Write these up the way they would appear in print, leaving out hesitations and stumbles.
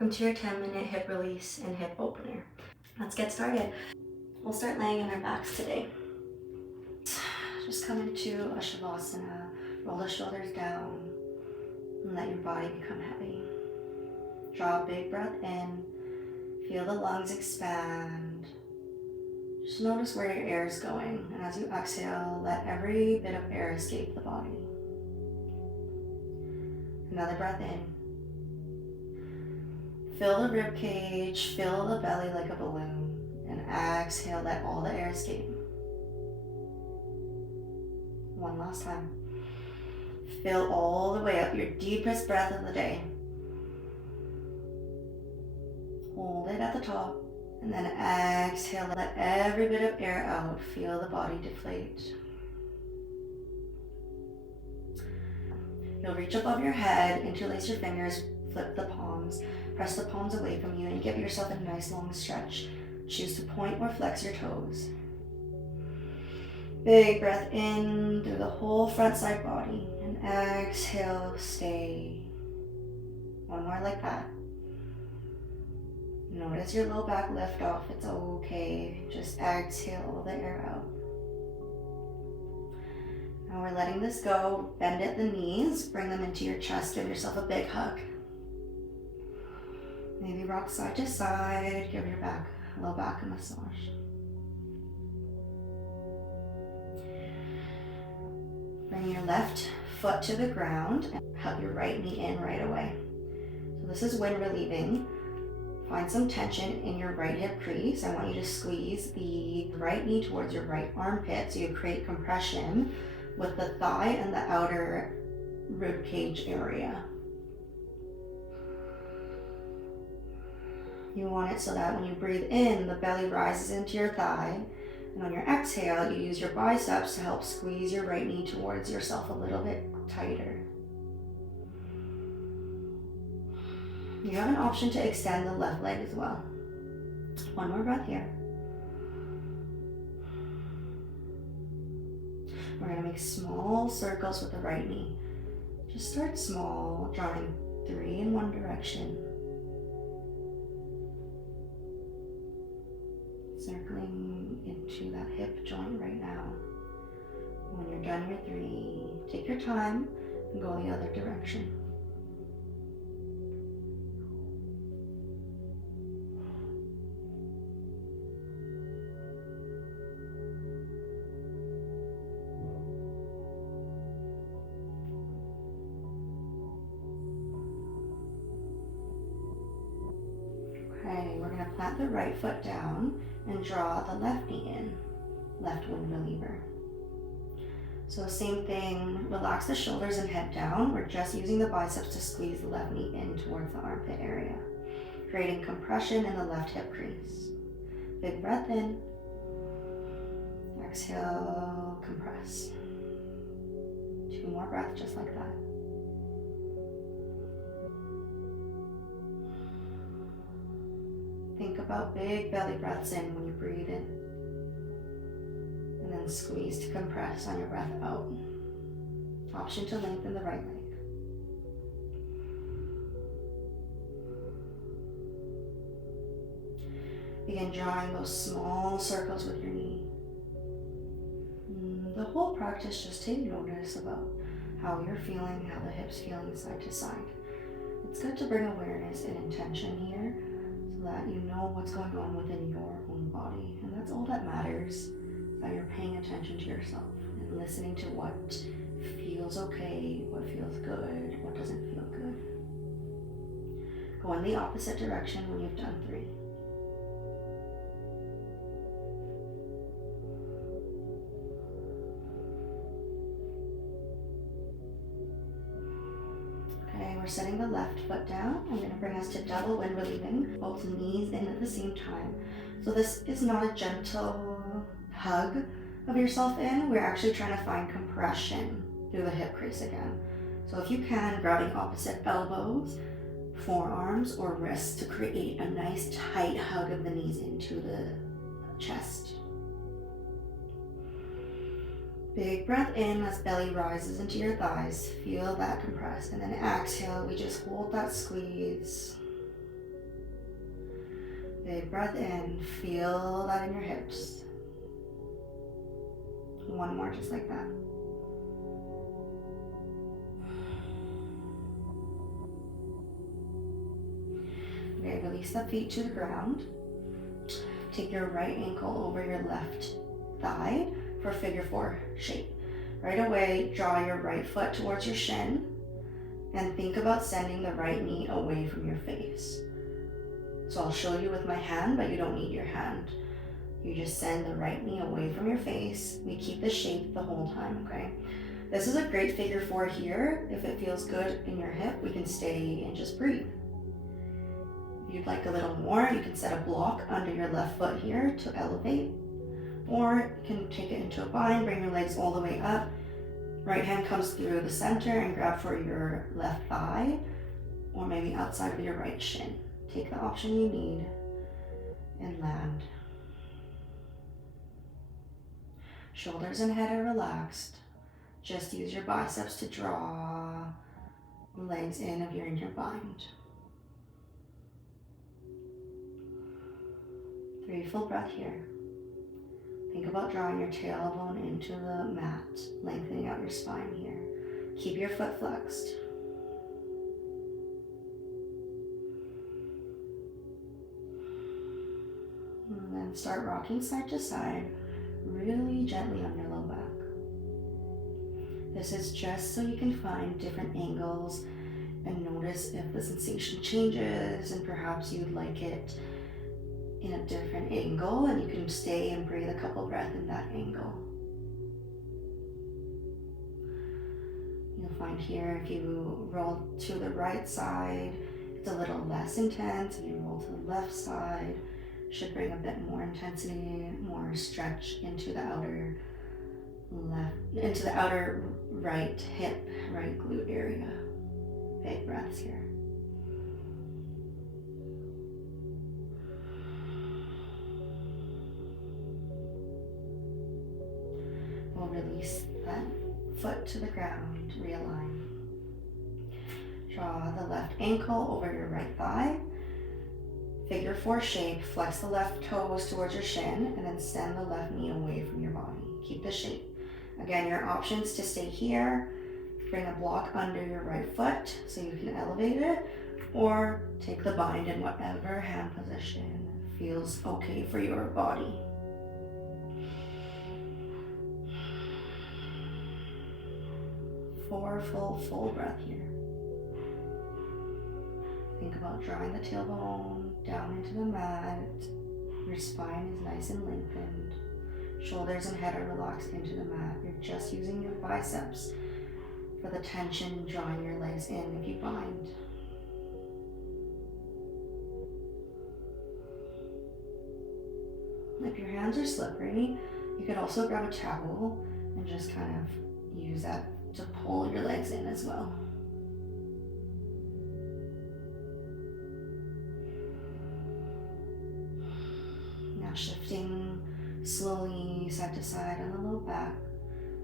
Welcome to your 10-minute hip release and hip opener. Let's get started. We'll start laying on our backs today. Just come into a Shavasana, roll the shoulders down, and let your body become heavy. Draw a big breath in, feel the lungs expand. Just notice where your air is going, and as you exhale, let every bit of air escape the body. Another breath in. Fill the rib cage, fill the belly like a balloon, and exhale, let all the air escape. One last time. Fill all the way up, your deepest breath of the day. Hold it at the top, and then exhale, let every bit of air out, feel the body deflate. You'll reach above your head, interlace your fingers, flip the palms, press the palms away from you, and give yourself a nice long stretch. Choose to point or flex your toes. Big breath in through the whole front side body, and exhale, stay. One more like that. Notice your low back lift off, it's okay. Just exhale all the air out. Now we're letting this go. Bend at the knees, bring them into your chest, give yourself a big hug. Maybe rock side to side, give your back, low back a massage. Bring your left foot to the ground and hug your right knee in right away. So this is wind relieving. Find some tension in your right hip crease. I want you to squeeze the right knee towards your right armpit so you create compression with the thigh and the outer rib cage area. You want it so that when you breathe in, the belly rises into your thigh, and on your exhale, you use your biceps to help squeeze your right knee towards yourself a little bit tighter. You have an option to extend the left leg as well. One more breath here. We're going to make small circles with the right knee. Just start small, drawing 3 in one direction. Circling into that hip joint right now. When you're done your 3, take your time and go the other direction. Okay, we're going to plant the right foot down and draw the left knee in, left wind reliever. So same thing, relax the shoulders and head down. We're just using the biceps to squeeze the left knee in towards the armpit area, creating compression in the left hip crease. Big breath in, exhale, compress. 2 more breaths just like that. Think about big belly breaths in when you breathe in. And then squeeze to compress on your breath out. Option to lengthen the right leg. Begin drawing those small circles with your knee. The whole practice, just take notice about how you're feeling, how the hips feeling side to side. It's good to bring awareness and intention here, so that you know what's going on within your own body. And that's all that matters, that you're paying attention to yourself and listening to what feels okay, what feels good, what doesn't feel good. Go in the opposite direction when you've done 3. Okay, we're setting the left foot down. I'm going to bring us to double wind relieving, both knees in at the same time. So this is not a gentle hug of yourself in. We're actually trying to find compression through the hip crease again. So if you can, grabbing opposite elbows, forearms, or wrists to create a nice tight hug of the knees into the chest. Big breath in as belly rises into your thighs. Feel that compress. And then exhale, we just hold that squeeze. Big breath in. Feel that in your hips. One more just like that. Okay, release the feet to the ground. Take your right ankle over your left thigh for figure 4 shape. Right away, draw your right foot towards your shin and think about sending the right knee away from your face. So I'll show you with my hand, but you don't need your hand. You just send the right knee away from your face. We keep the shape the whole time, okay? This is a great figure 4 here. If it feels good in your hip, we can stay and just breathe. If you'd like a little more, you can set a block under your left foot here to elevate, or you can take it into a bind, bring your legs all the way up. Right hand comes through the center and grab for your left thigh, or maybe outside of your right shin. Take the option you need and land. Shoulders and head are relaxed. Just use your biceps to draw the legs in if you're in your bind. 3 full breath here. Think about drawing your tailbone into the mat, lengthening out your spine here. Keep your foot flexed. And then start rocking side to side, really gently on your low back. This is just so you can find different angles and notice if the sensation changes, and perhaps you'd like it in a different angle, and you can stay and breathe a couple breaths in that angle. You'll find here if you roll to the right side, it's a little less intense. If you roll to the left side, should bring a bit more intensity, more stretch into the outer right hip, right glute area. Big breaths here. We'll release that foot to the ground, realign. Draw the left ankle over your right thigh. Figure 4 shape, flex the left toes towards your shin, and then send the left knee away from your body. Keep the shape. Again, your options to stay here, bring a block under your right foot so you can elevate it, or take the bind in whatever hand position feels okay for your body. Four full breath here. Think about drawing the tailbone down into the mat. Your spine is nice and lengthened. Shoulders and head are relaxed into the mat. You're just using your biceps for the tension, drawing your legs in if you bind. If your hands are slippery, you could also grab a towel and just kind of use that to pull your legs in as well. Now shifting slowly side to side on the low back,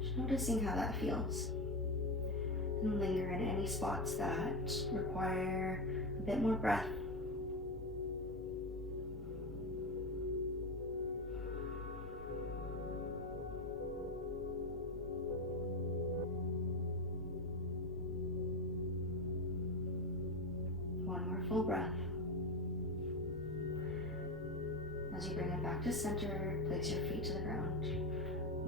just noticing how that feels. And linger in any spots that require a bit more breath. One more full breath. As you bring it back to center, place your feet to the ground.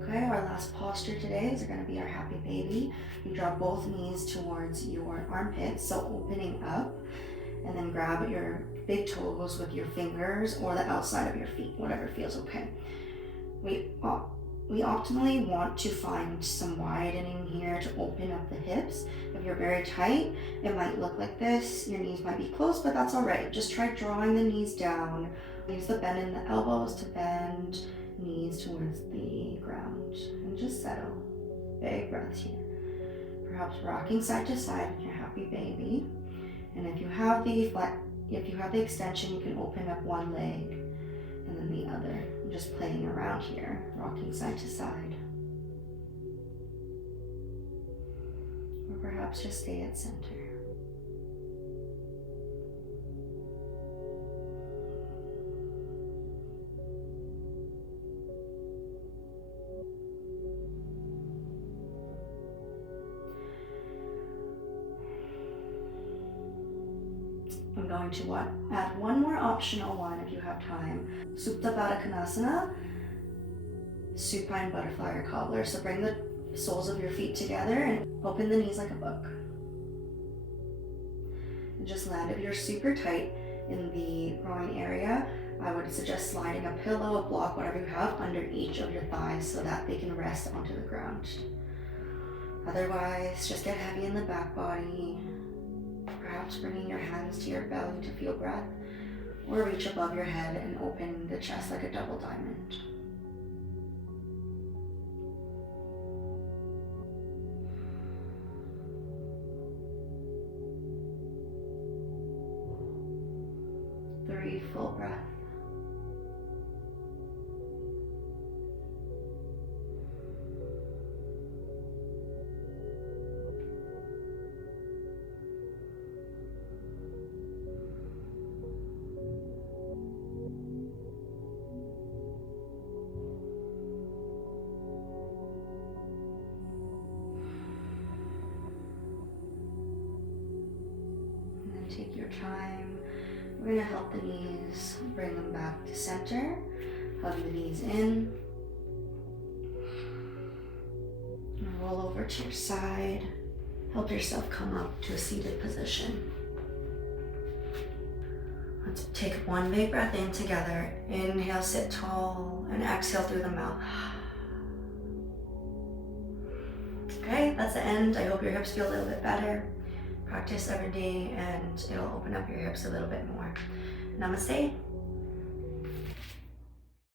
Okay, our last posture today is going to be our happy baby. You draw both knees towards your armpits, so opening up, and then grab your big toes with your fingers or the outside of your feet, whatever feels okay. We optimally want to find some widening here to open up the hips. If you're very tight, it might look like this. Your knees might be close, but that's all right. Just try drawing the knees down. Use the bend in the elbows to bend knees towards the ground and just settle. Big breaths here. Perhaps rocking side to side with your happy baby. And if you have the extension, you can open up one leg and then the other. Just playing around here, rocking side to side. Or perhaps just stay at center. I'm going to add one more optional one if you have time. Supta Konasana, Supine butterfly or cobbler. So bring the soles of your feet together and open the knees like a book. And just land if you're super tight in the groin area. I would suggest sliding a pillow, a block, whatever you have under each of your thighs so that they can rest onto the ground. Otherwise, just get heavy in the back body. Perhaps bringing your hands to your belly to feel breath, or reach above your head and open the chest like a double diamond. Three full breaths. Take your time. We're going to help the knees, bring them back to center. Hug the knees in. And roll over to your side. Help yourself come up to a seated position. Let's take one big breath in together. Inhale, sit tall, and exhale through the mouth. Okay, that's the end. I hope your hips feel a little bit better. Practice every day and it'll open up your hips a little bit more. Namaste.